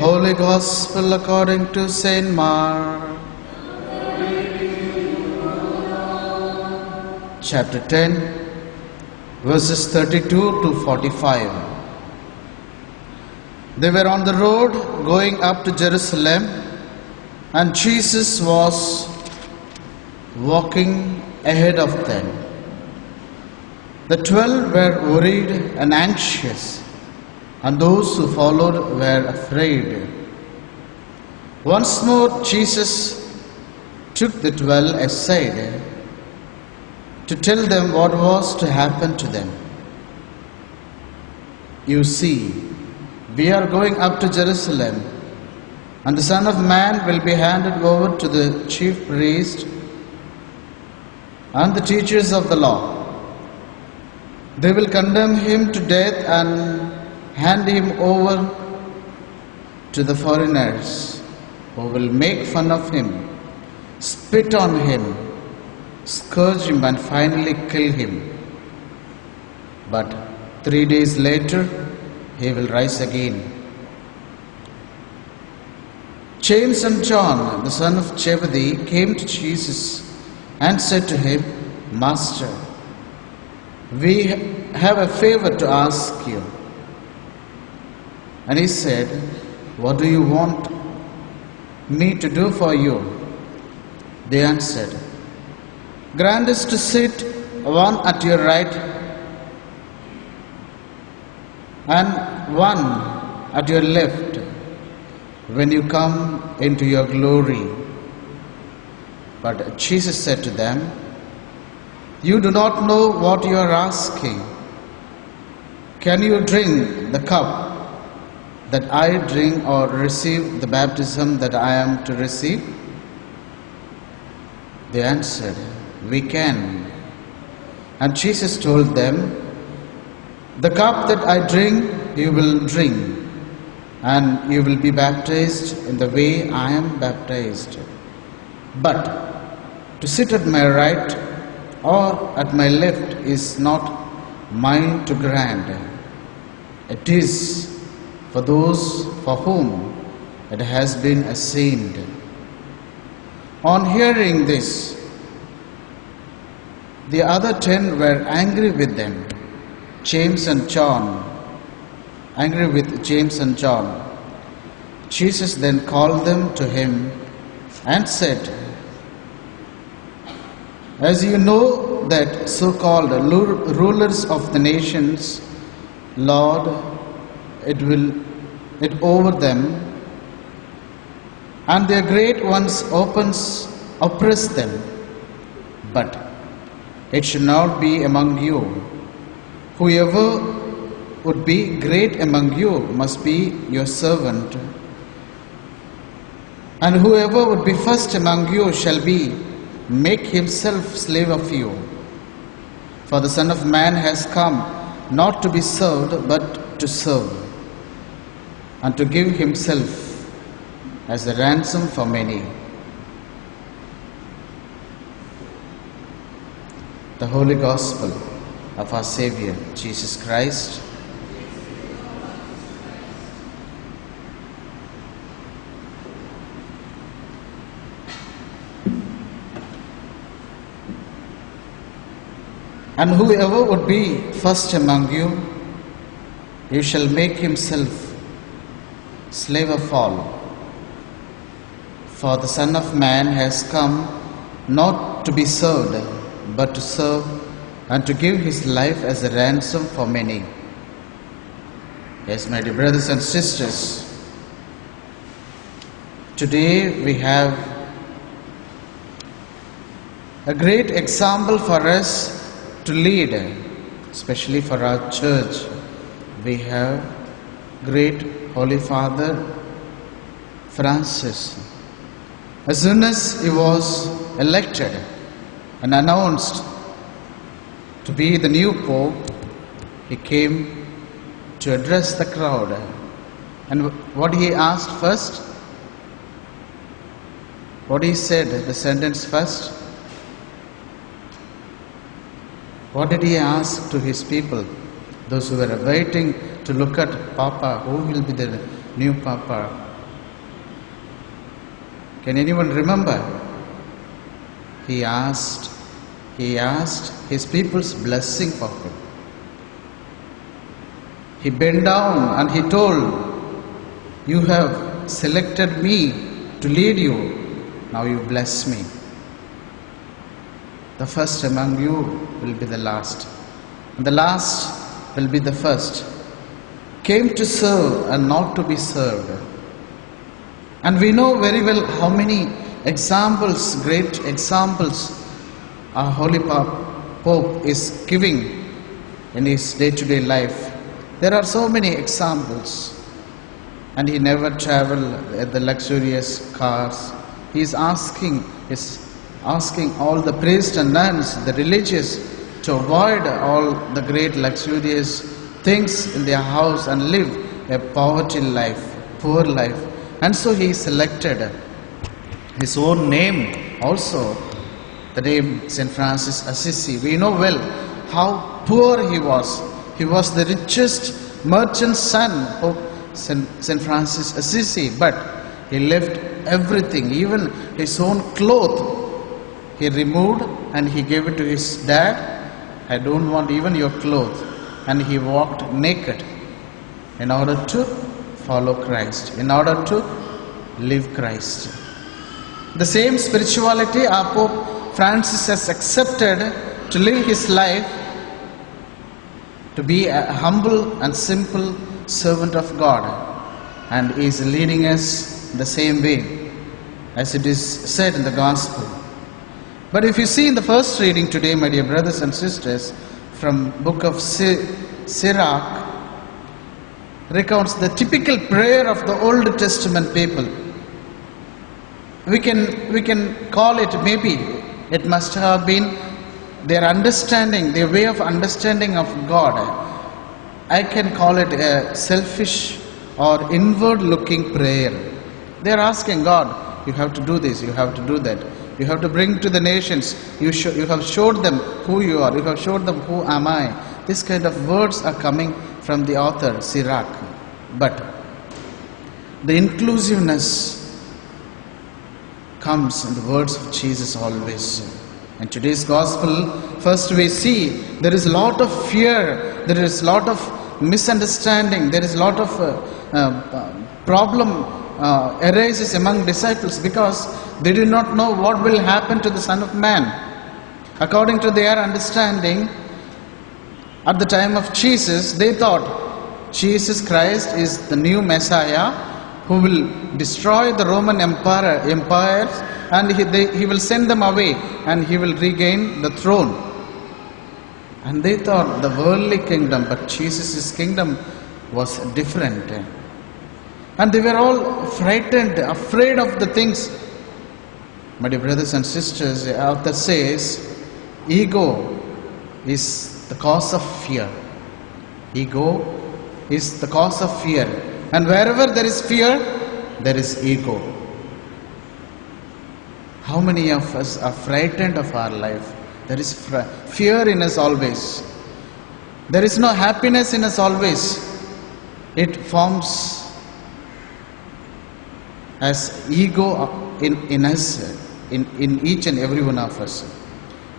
Holy Gospel according to Saint Mark. Chapter 10, verses 32 to 45. They were on the road going up to Jerusalem, and Jesus was walking ahead of them. The 12 were worried and anxious, and those who followed were afraid. Once more, Jesus took the 12 aside to tell them what was to happen to them. You see, we are going up to Jerusalem, and the Son of Man will be handed over to the chief priests and the teachers of the law. They will condemn him to death and hand him over to the foreigners, who will make fun of him, spit on him, scourge him, and finally kill him. But 3 days later, he will rise again. James and John, the son of Zebedee, came to Jesus and said to him, Master, we have a favor to ask you. And he said, What do you want me to do for you? They answered, Grant us to sit one at your right and one at your left when you come into your glory. But Jesus said to them, You do not know what you are asking. Can you drink the cup that I drink, or receive the baptism that I am to receive? They answered, We can. And Jesus told them, The cup that I drink, you will drink, and you will be baptized in the way I am baptized. But to sit at my right or at my left is not mine to grant. It is for those for whom it has been assigned. On hearing this, the other 10 were angry with them, angry with James and John. Jesus then called them to him and said, As you know that so-called rulers of the nations lord it over them, and their great ones oppress them. But it should not be among you. Whoever would be great among you must be your servant, and whoever would be first among you shall make himself slave of you. For the Son of Man has come not to be served, but to serve, and to give himself as a ransom for many. The Holy Gospel of our Savior, Jesus Christ. And whoever would be first among you, you shall make himself slave of all. For the Son of Man has come not to be served, but to serve, and to give his life as a ransom for many. Yes, my dear brothers and sisters, today we have a great example for us to lead, especially for our church. We have great Holy Father Francis. As soon as he was elected and announced to be the new Pope, he came to address the crowd. And what he asked first? What he said, the sentence first? What did he ask to his people? Those who were waiting to look at Papa, who will be the new Papa? Can anyone remember? He asked his people's blessing for him. He bent down and he told, "You have selected me to lead you. Now you bless me. The first among you will be the last, and the last will be the first." Came to serve and not to be served. And we know very well how many examples, great examples, our Holy Pope is giving in his day-to-day life. There are so many examples. And he never traveled at the luxurious cars. He is asking all the priests and nuns, the religious, to avoid all the great luxurious things in their house and live a poverty life, poor life. And so he selected his own name also, the name St. Francis Assisi. We know well how poor he was. He was the richest merchant's son of St. Francis Assisi, but he left everything, even his own cloth. He removed and he gave it to his dad. "I don't want even your cloth." And he walked naked in order to follow Christ, in order to live Christ. The same spirituality our Pope Francis has accepted to live his life, to be a humble and simple servant of God, and he is leading us the same way as it is said in the Gospel. But if you see in the first reading today, my dear brothers and sisters, from book of Sirach, recounts the typical prayer of the Old Testament people. We can call it, maybe it must have been their understanding, their way of understanding of God. I can call it a selfish or inward looking prayer. They are asking God, "You have to do this, you have to do that. You have to bring to the nations. You have showed them who you are. You have showed them who am I." This kind of words are coming from the author, Sirach. But the inclusiveness comes in the words of Jesus always. In today's Gospel, first we see there is a lot of fear, there is a lot of misunderstanding, there is a lot of problem arises among disciples because they do not know what will happen to the Son of Man. According to their understanding, at the time of Jesus, they thought Jesus Christ is the new Messiah who will destroy the Roman empires, and he will send them away and he will regain the throne. And they thought the worldly kingdom, but Jesus' kingdom was different. And they were all frightened, afraid of the things. My dear brothers and sisters, the author says, ego is the cause of fear. Ego is the cause of fear. And wherever there is fear, there is ego. How many of us are frightened of our life? There is fear in us always. There is no happiness in us always. It forms as ego in us, in each and every one of us.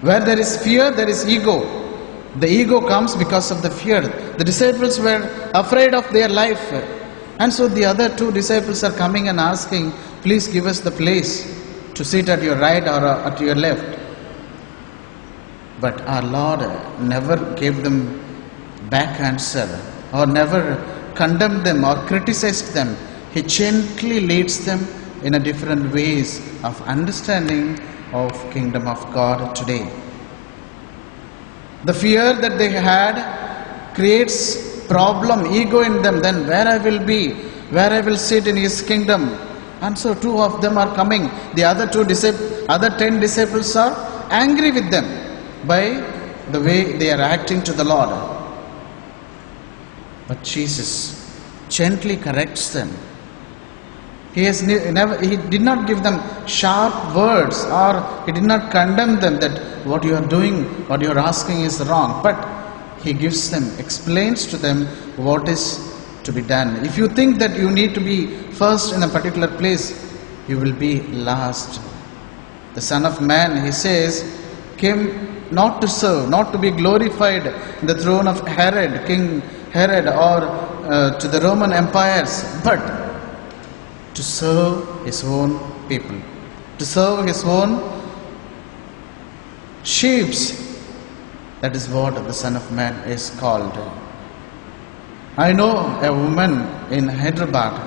Where there is fear, there is ego. The ego comes because of the fear. The disciples were afraid of their life. And so the other two disciples are coming and asking, "Please give us the place to sit at your right or at your left." But our Lord never gave them back answer or never condemned them or criticized them. He gently leads them in a different ways of understanding of kingdom of God today. The fear that they had creates problem, ego in them. Then where I will be, where I will sit in His kingdom. And so two of them are coming. The other 10 disciples are angry with them by the way they are acting to the Lord. But Jesus gently corrects them. He did not give them sharp words, or He did not condemn them that what you are doing, what you are asking is wrong. But He gives them, explains to them what is to be done. If you think that you need to be first in a particular place, you will be last. The Son of Man, he says, came not to serve, not to be glorified in the throne of Herod, King Herod, or to the Roman empires, but to serve his own people, to serve his own sheep. That is what the Son of Man is called. I know a woman in Hyderabad.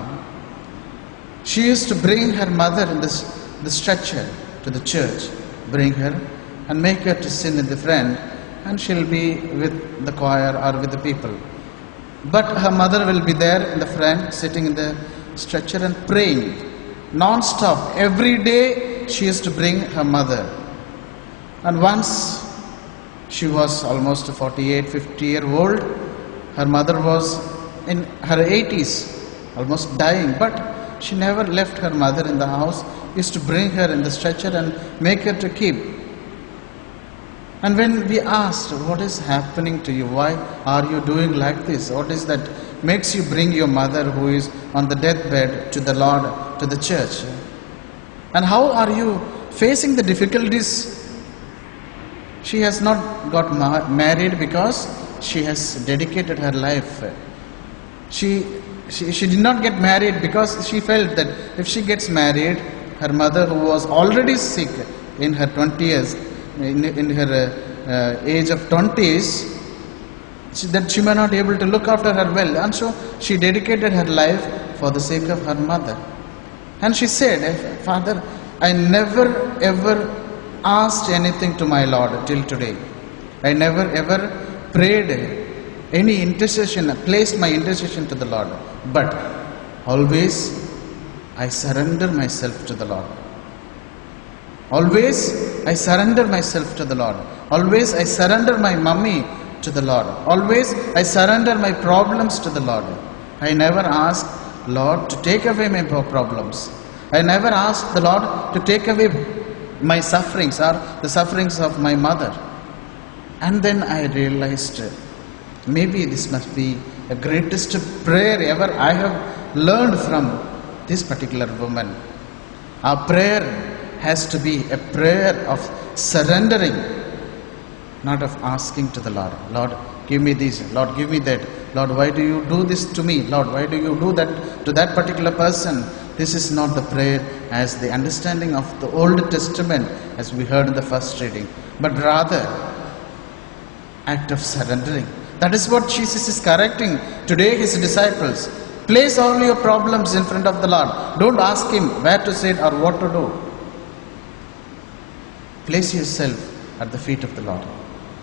She used to bring her mother in the stretcher to the church, bring her and make her to sit in the front, and she'll be with the choir or with the people. But her mother will be there in the front, sitting in the stretcher and praying non-stop. Every day she used to bring her mother. And once she was almost 48, 50-year-old. Her mother was in her 80s, almost dying, but she never left her mother in the house, used to bring her in the stretcher and make her to keep. And when we asked, what is happening to you? Why are you doing like this? What is that makes you bring your mother who is on the deathbed to the Lord, to the church? And how are you facing the difficulties? She has not got married because she has dedicated her life. She did not get married because she felt that if she gets married, her mother, who was already sick in her 20s, in her age of 20s, that she may not be able to look after her well. And so she dedicated her life for the sake of her mother. And she said, Father, I never ever asked anything to my Lord till today. I never ever prayed any intercession, placed my intercession to the Lord. But always I surrender myself to the Lord. Always I surrender myself to the Lord. Always I surrender my mummy to the Lord. Always I surrender my problems to the Lord. I never ask Lord to take away my problems. I never ask the Lord to take away my sufferings or the sufferings of my mother. And then I realized maybe this must be the greatest prayer ever I have learned from this particular woman. Our prayer has to be a prayer of surrendering, not of asking to the Lord. Lord, give me this. Lord, give me that. Lord, why do you do this to me? Lord, why do you do that to that particular person? This is not the prayer as the understanding of the Old Testament, as we heard in the first reading, but rather act of surrendering. That is what Jesus is correcting today his disciples. Place all your problems in front of the Lord. Don't ask him where to sit or what to do. Place yourself at the feet of the Lord.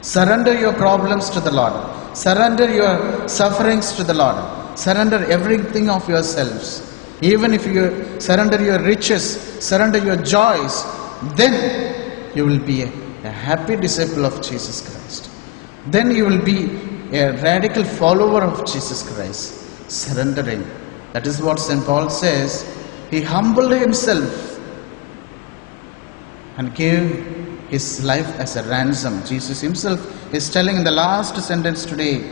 Surrender your problems to the Lord. Surrender your sufferings to the Lord. Surrender everything of yourselves. Even if you surrender your riches, surrender your joys, then you will be a happy disciple of Jesus Christ. Then you will be a radical follower of Jesus Christ. Surrendering. That is what St. Paul says. He humbled himself and gave his life as a ransom. Jesus himself is telling in the last sentence today,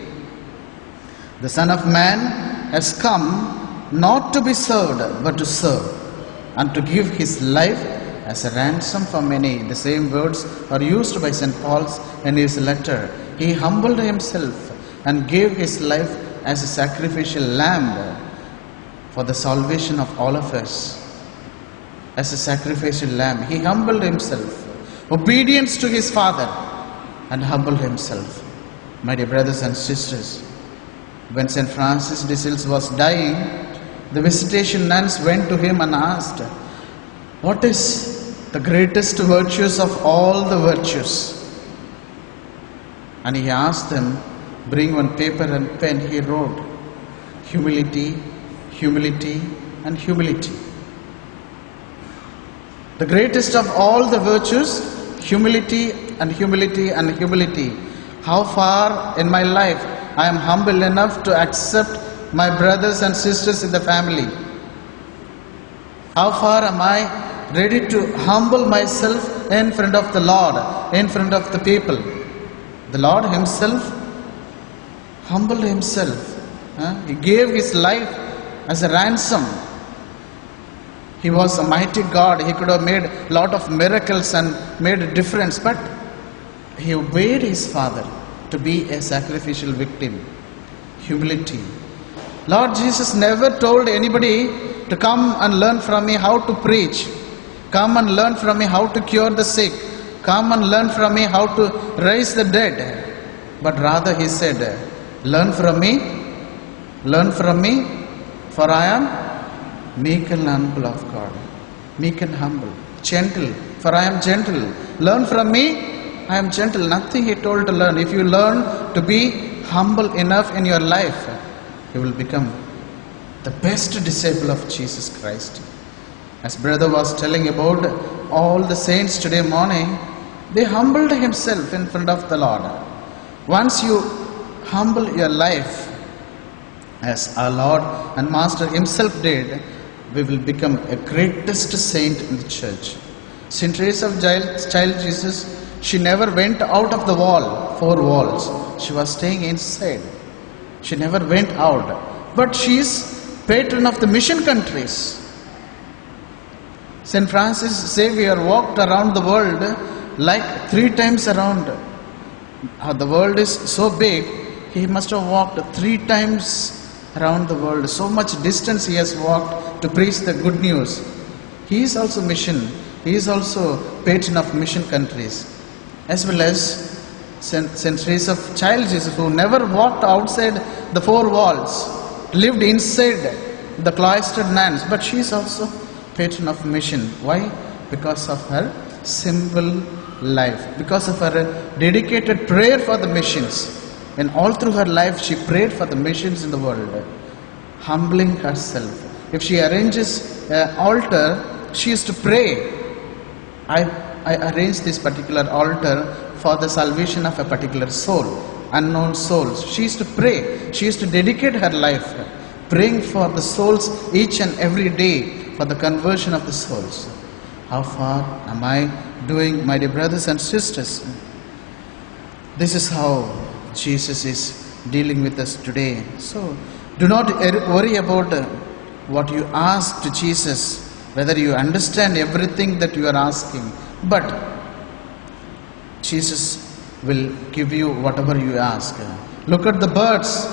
the Son of Man has come not to be served, but to serve, and to give his life as a ransom for many. The same words are used by St. Paul in his letter. He humbled himself and gave his life as a sacrificial lamb for the salvation of all of us. As a sacrificial lamb, he humbled himself. Obedience to his Father, and humbled himself. My dear brothers and sisters, when St. Francis de Sales was dying, the visitation nuns went to him and asked, what is the greatest virtues of all the virtues? And he asked them, bring one paper and pen. He wrote, humility, humility, and humility. The greatest of all the virtues, humility and humility and humility. How far in my life I am humble enough to accept my brothers and sisters in the family? How far am I ready to humble myself in front of the Lord, in front of the people? The Lord himself humbled himself. He gave his life as a ransom. He was a mighty God. He could have made a lot of miracles and made a difference, but he obeyed his Father to be a sacrificial victim. Humility. Lord Jesus never told anybody to come and learn from me how to preach. Come and learn from me how to cure the sick. Come and learn from me how to raise the dead. But rather he said, learn from me, for I am meek and humble of God. Meek and humble, gentle, for I am gentle. Learn from me, I am gentle. Nothing he told to learn. If you learn to be humble enough in your life, you will become the best disciple of Jesus Christ. As brother was telling about all the saints today morning, they humbled himself in front of the Lord. Once you humble your life as our Lord and Master himself did, we will become a greatest saint in the church. Saint Teresa of Child Jesus, she never went out of the wall, 4 walls. She was staying inside. She never went out. But she is patron of the mission countries. St. Francis Xavier walked around the world like 3 times around. The world is so big, he must have walked 3 times around the world. So much distance he has walked to preach the good news. He is also mission. He is also patron of mission countries. As well as Saint Teresa of Child Jesus, who never walked outside the 4 walls, lived inside the cloistered nuns, but she is also patron of mission. Why? Because of her simple life, because of her dedicated prayer for the missions. And all through her life she prayed for the missions in the world, humbling herself. If she arranges an altar, she used to pray, I arranged this particular altar for the salvation of a particular soul, unknown souls. She used to pray. She used to dedicate her life praying for the souls each and every day, for the conversion of the souls. How far am I doing, my dear brothers and sisters? This is how Jesus is dealing with us today. So do not worry about what you ask to Jesus, whether you understand everything that you are asking, but Jesus will give you whatever you ask. Look at the birds.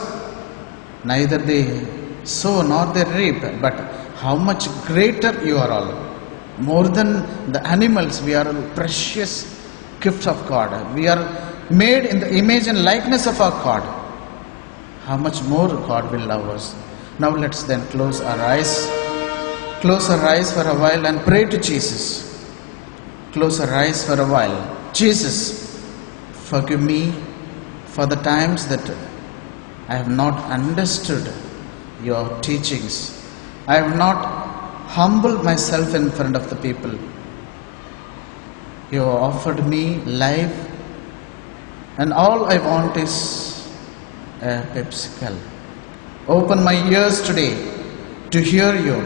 Neither they sow nor they reap, but how much greater you are all. More than the animals, we are a precious gift of God. We are made in the image and likeness of our God. How much more God will love us. Now let's then close our eyes. Close our eyes for a while and pray to Jesus. Close our eyes for a while. Jesus, forgive me for the times that I have not understood your teachings. I have not humbled myself in front of the people. You have offered me life, and all I want is a Pepsicle. Open my ears today to hear you.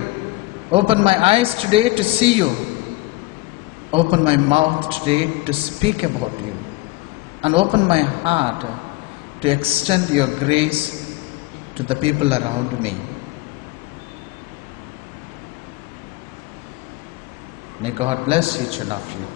Open my eyes today to see you. Open my mouth today to speak about you. And open my heart to extend your grace to the people around me. May God bless each one of you.